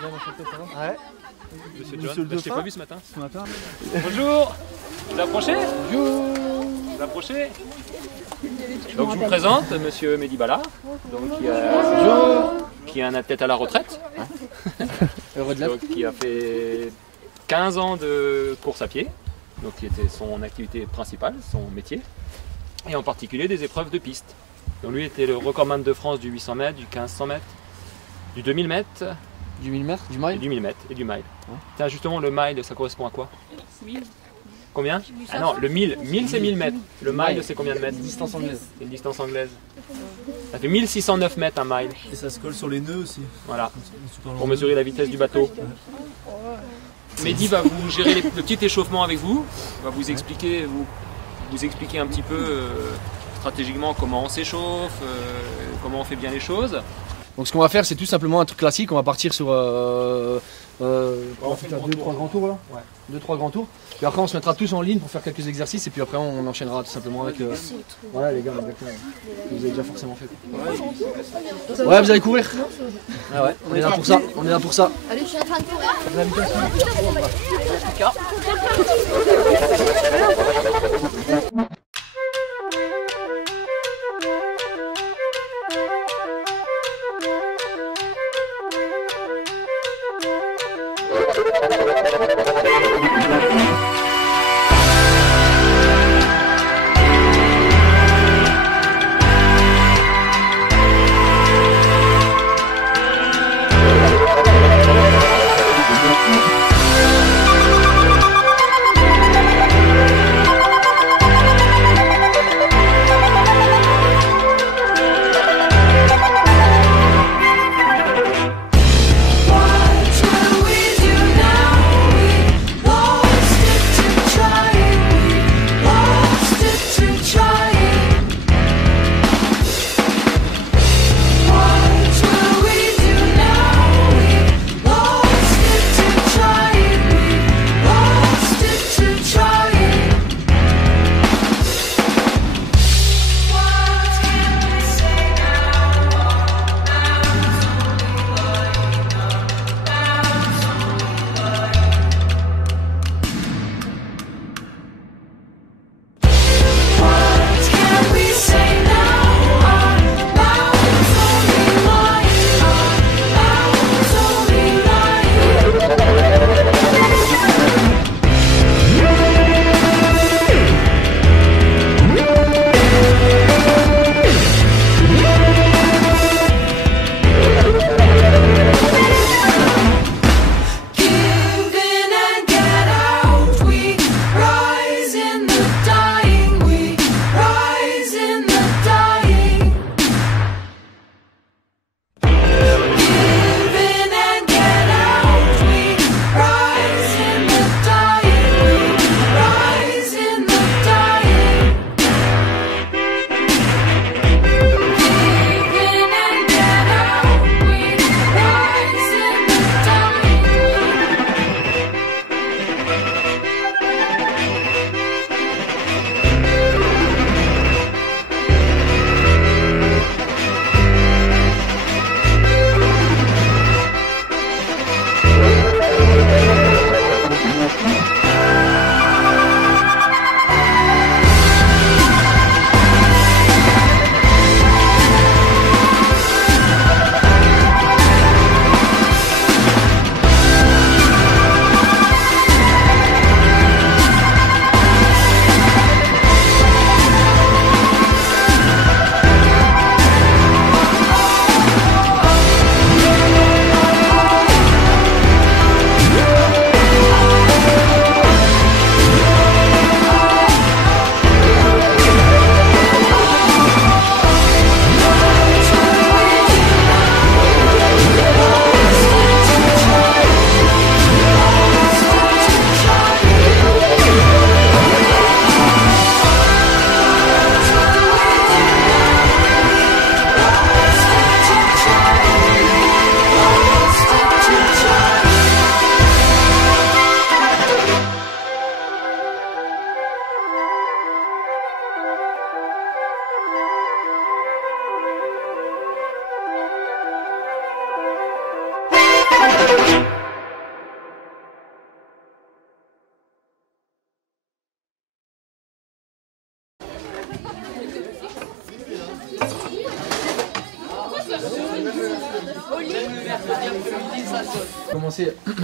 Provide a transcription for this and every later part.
Ouais. Monsieur John, je t'ai pas vu ce matin. matin. Bonjour. Vous approchez? Bonjour. Vous approchez? Donc je vous présente Monsieur Mehdi Bala, donc qui est un athlète à la retraite, Heureux de la... donc, qui a fait 15 ans de course à pied, donc qui était son activité principale, son métier, et en particulier des épreuves de piste. Donc lui était le recordman de France du 800 mètres, du 1500 mètres, du 2000 mètres, Du 1000 mètres, du et mile. du 1000 mètres et du mile. Ouais. Tiens, justement, le mile, ça correspond à quoi? Combien? Ah non, le 1000 c'est 1000 mètres. Le mile, c'est combien de mètres? Distance anglaise. C'est une distance anglaise. Ça fait 1609 mètres un mile. Et ça se colle sur les nœuds aussi. Voilà, Super long. pour mesurer la vitesse du bateau. Mehdi va vous gérer le petit échauffement avec vous, va vous expliquer, vous expliquer un petit peu stratégiquement comment on s'échauffe, comment on fait bien les choses. Donc ce qu'on va faire, c'est tout simplement un truc classique. On va partir sur On fait le grand 2-3 tour. grands tours là. Ouais. 2-3 grands tours. Puis après on se mettra tous en ligne pour faire quelques exercices et puis après on enchaînera tout simplement avec... Voilà les gars, exactement. Que vous avez déjà forcément fait. Ouais, vous allez courir. Ah ouais, on est là pour ça. On est là pour ça. Allez, je suis en train de courir.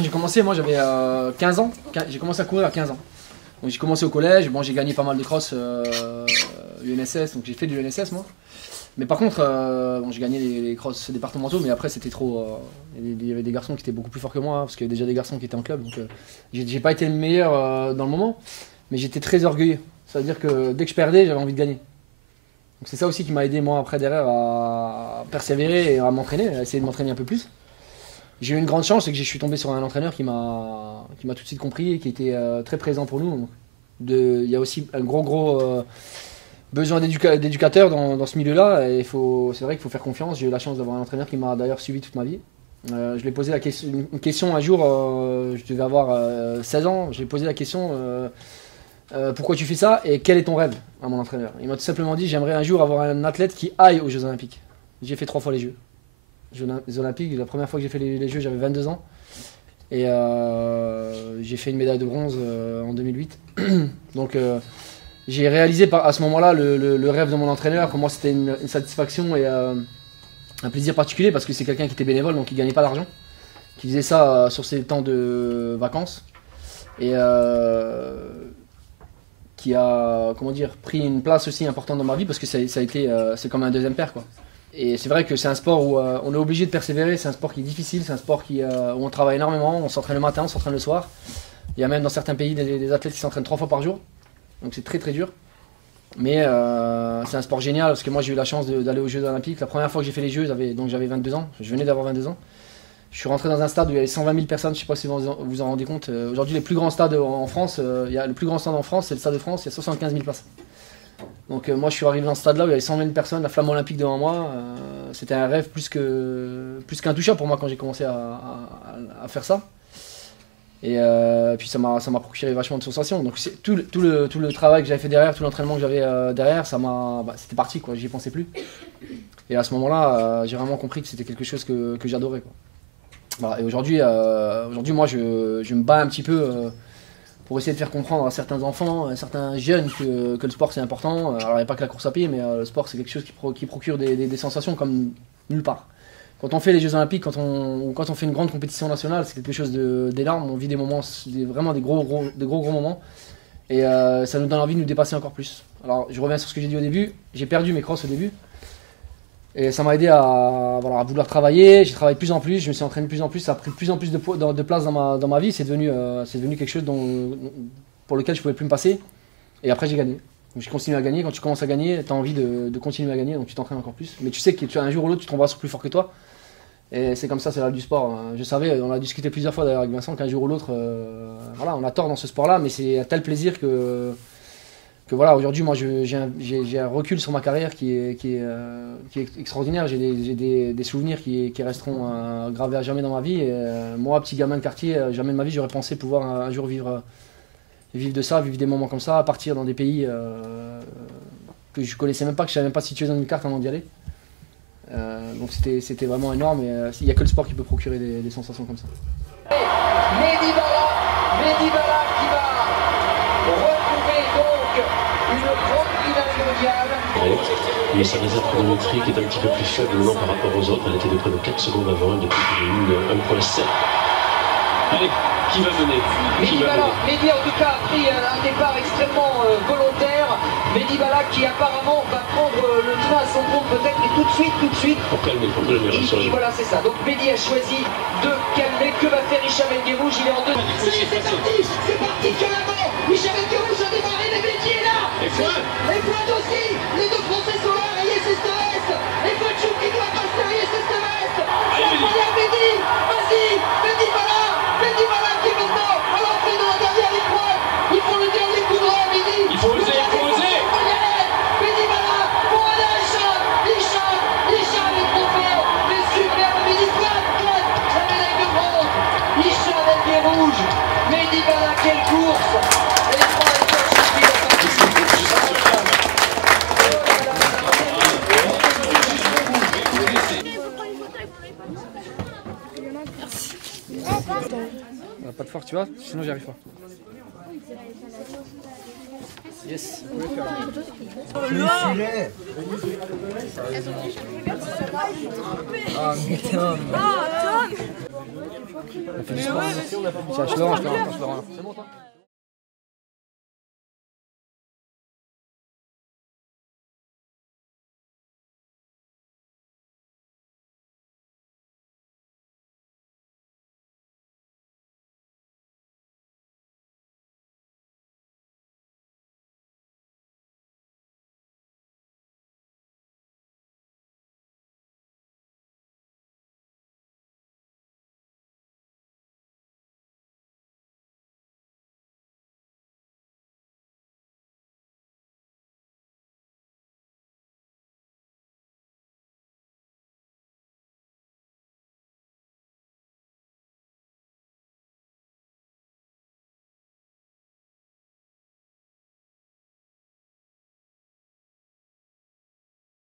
J'ai commencé, moi j'avais 15 ans, j'ai commencé à courir à 15 ans. Donc j'ai commencé au collège, bon, j'ai gagné pas mal de cross UNSS, donc j'ai fait du UNSS moi. Mais par contre, bon, j'ai gagné les cross départementaux, mais après c'était trop... il y avait des garçons qui étaient beaucoup plus forts que moi, parce qu'il y avait déjà des garçons qui étaient en club. Donc j'ai pas été le meilleur dans le moment, mais j'étais très orgueilleux. Ça veut dire que dès que je perdais, j'avais envie de gagner. Donc c'est ça aussi qui m'a aidé moi après derrière à persévérer et à m'entraîner, à essayer de m'entraîner un peu plus. J'ai eu une grande chance, c'est que je suis tombé sur un entraîneur qui m'a tout de suite compris et qui était très présent pour nous. Il y a aussi un gros besoin d'éducateurs dans ce milieu-là, et c'est vrai qu'il faut faire confiance. J'ai eu la chance d'avoir un entraîneur qui m'a d'ailleurs suivi toute ma vie. Je lui ai posé une question un jour, je devais avoir 16 ans, je lui ai posé la question pourquoi tu fais ça et quel est ton rêve à mon entraîneur. Il m'a tout simplement dit j'aimerais un jour avoir un athlète qui aille aux Jeux Olympiques. J'ai fait 3 fois les Jeux Olympiques. La première fois que j'ai fait les Jeux, j'avais 22 ans. Et j'ai fait une médaille de bronze en 2008. Donc j'ai réalisé à ce moment-là le rêve de mon entraîneur. Pour moi, c'était une satisfaction et un plaisir particulier parce que c'est quelqu'un qui était bénévole, donc il ne gagnait pas d'argent. Qui faisait ça sur ses temps de vacances. Et qui a pris une place aussi importante dans ma vie parce que c'est comme un deuxième père, quoi. Et c'est vrai que c'est un sport où on est obligé de persévérer, c'est un sport qui est difficile, c'est un sport où on travaille énormément, on s'entraîne le matin, on s'entraîne le soir. Il y a même dans certains pays des athlètes qui s'entraînent 3 fois par jour, donc c'est très très dur. Mais c'est un sport génial parce que moi j'ai eu la chance d'aller aux Jeux Olympiques. La première fois que j'ai fait les Jeux, j'avais 22 ans, je venais d'avoir 22 ans. Je suis rentré dans un stade où il y avait 120 000 personnes, je ne sais pas si vous vous en rendez compte. Aujourd'hui, les plus grands stades en France, le plus grand stade en France, c'est le Stade de France, il y a 75 000 places. Donc moi, je suis arrivé dans ce stade-là où il y avait 120 000 personnes, la flamme olympique devant moi. C'était un rêve plus qu'intouchable pour moi quand j'ai commencé à faire ça. Et puis ça m'a procuré vachement de sensations. Donc tout le travail que j'avais fait derrière, tout l'entraînement que j'avais derrière, c'était parti, quoi. J'y pensais plus. Et à ce moment-là, j'ai vraiment compris que c'était quelque chose que j'adorais, quoi. Voilà, et aujourd'hui, moi, je me bats un petit peu pour essayer de faire comprendre à certains enfants, à certains jeunes que le sport c'est important. Alors il n'y a pas que la course à pied, mais le sport c'est quelque chose qui procure des sensations comme nulle part. Quand on fait les Jeux Olympiques, quand on fait une grande compétition nationale, c'est quelque chose d'énorme. On vit des moments, vraiment des gros moments. Et ça nous donne envie de nous dépasser encore plus. Alors je reviens sur ce que j'ai dit au début. J'ai perdu mes crosses au début. Et ça m'a aidé à vouloir travailler. J'ai travaillé de plus en plus, je me suis entraîné de plus en plus. Ça a pris de plus en plus de place dans ma vie. C'est devenu quelque chose pour lequel je ne pouvais plus me passer. Et après j'ai gagné. Donc j'ai continué à gagner. Quand tu commences à gagner, tu as envie de continuer à gagner. Donc tu t'entraînes encore plus. Mais tu sais qu'un jour ou l'autre, tu tomberas sur plus fort que toi. Et c'est comme ça, c'est la loi du sport. Je savais, on a discuté plusieurs fois d'ailleurs avec Vincent, qu'un jour ou l'autre, on a tort dans ce sport-là. Mais c'est un tel plaisir que voilà, aujourd'hui, moi, j'ai un recul sur ma carrière qui est extraordinaire. J'ai des souvenirs qui resteront gravés à jamais dans ma vie. Et, moi, petit gamin de quartier, jamais de ma vie, j'aurais pensé pouvoir un jour vivre de ça, vivre des moments comme ça, partir dans des pays que je connaissais même pas, que je savais même pas situer dans une carte avant d'y aller. Donc c'était vraiment énorme. Il n'y a que le sport qui peut procurer des sensations comme ça. Mehdi Bala qui va retrouver donc une grande finale mondiale. Mais sa réserve chronométrique est un petit peu plus faible non, par rapport aux autres. Elle était de près de 4 secondes avant, depuis qu'il y a eu 1,7. Allez, qui va mener? Mehdi en tout cas a pris un départ extrêmement volontaire. Mehdi Bala qui apparemment va prendre le train à son compte peut-être, mais tout de suite. Pour calmer sur les... Voilà, c'est ça. Donc Mehdi a choisi de calmer. Que va faire Hicham El Guerrouj? Il est en deux. C'est parti que l'avant. Hicham El Guerrouj a démarré, les Mehdi est là. Et Fouad aussi. Les deux Français sont là. Reyes Esteves. Et Fouad qui doit passer Reyes Esteves. C'est Mehdi. Vas-y, Mehdi Bala qui est maintenant à l'entrée de la dernière épreuve. Il faut le dernier coup droit à Mehdi. Il faut oser. Mehdi Bala pour aller à Hicham est trop fort. Mais superbe Mehdi Fouad, la médaille de bronze. Hicham El Guerrouj. Mehdi Bala, quelle course. Et les trois étoiles suffisent à Pas de force, tu vois, sinon j'y arrive pas. Yes. Ah putain. On fait du sport. Tiens, je le range, je le range. C'est bon toi?